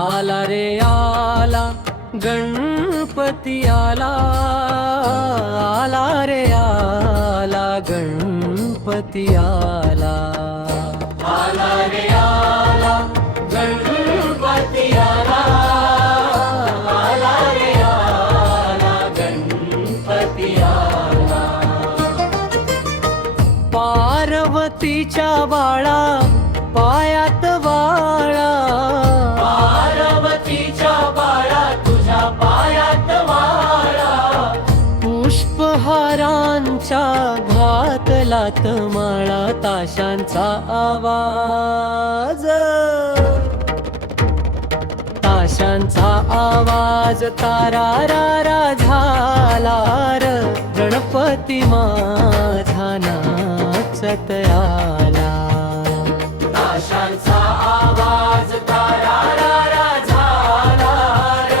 आला रे आला गणपती आला, आला रे आला गणपती आला, आला रे आला गणपती आला, आला रे आला गणपती आला. पार्वतीच्या बाळा पायात वाळा, पार्वतीच्या बाळा तुझ्या पायात वाळा, पुष्पहारांच्या घातलात माळा, ताशांचा आवाज, ताशांचा आवाज तारारारा झाला र, गणपती माझा नाचत आला. ताशांचा आवाज तारारारा झाला र,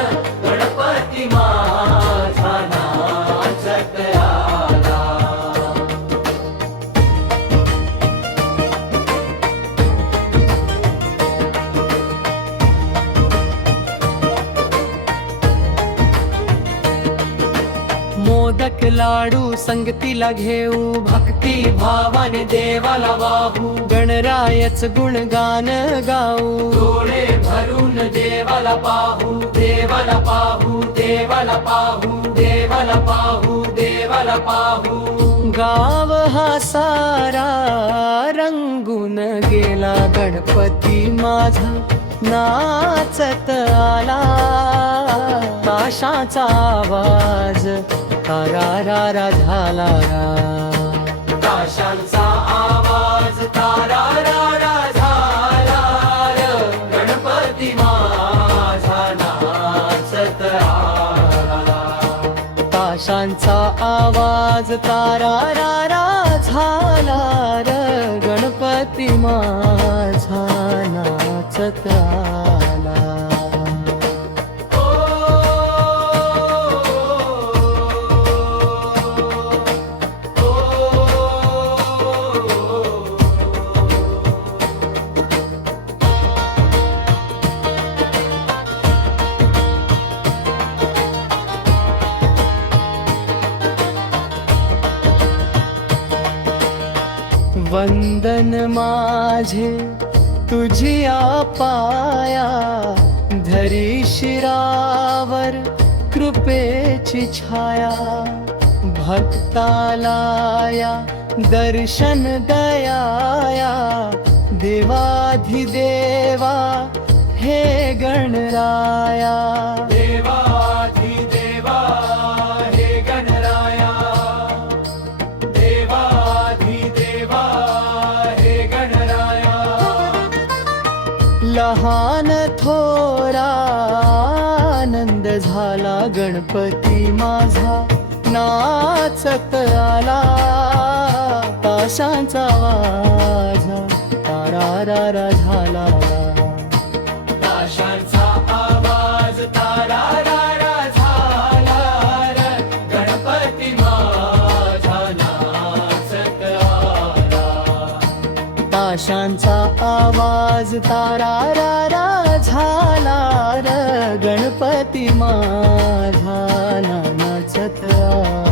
गणपती माझा नाचत आला. मोदक लाडू संगतीला घेऊ, भक्ती भावाने देवाला वाहू, गणरायच गुणगान गाऊ, डोळे भरून देवाला पाहू, देवाला पाहू, देवाला पाहू, देवाला पाहू, देवाला पाहू. गाव हा सारा रंगून गेला, गणपती माझा नाचत आला. ताशाचा आवाज तारारारा झाला, ताशांचा आवाज तारारारा झाला, गणपती माझा नाचत आला. ताशांचा आवाज तारारारा झाला र, गणपती माझा नाचत आला. वंदन माझे तुझिया पाया, धरी शिरावर कृपेची छाया, भक्तालाया दर्शन दयाया, देवाधिदेवा हे गणराया, देवाधिदेवा हे गणराया, देवाधिदेवा हे गणराया. लहान थोरा आनंद झाला, गणपती माझा नाचत आला. ताशांचा आवाज तारारारा झाला, ताशांचा आवाज तारारारा झाला, गणपती माझा नाचत आला. ताशांचा आवाज तारारारा झाला र, गणपती माझा नाचत आला.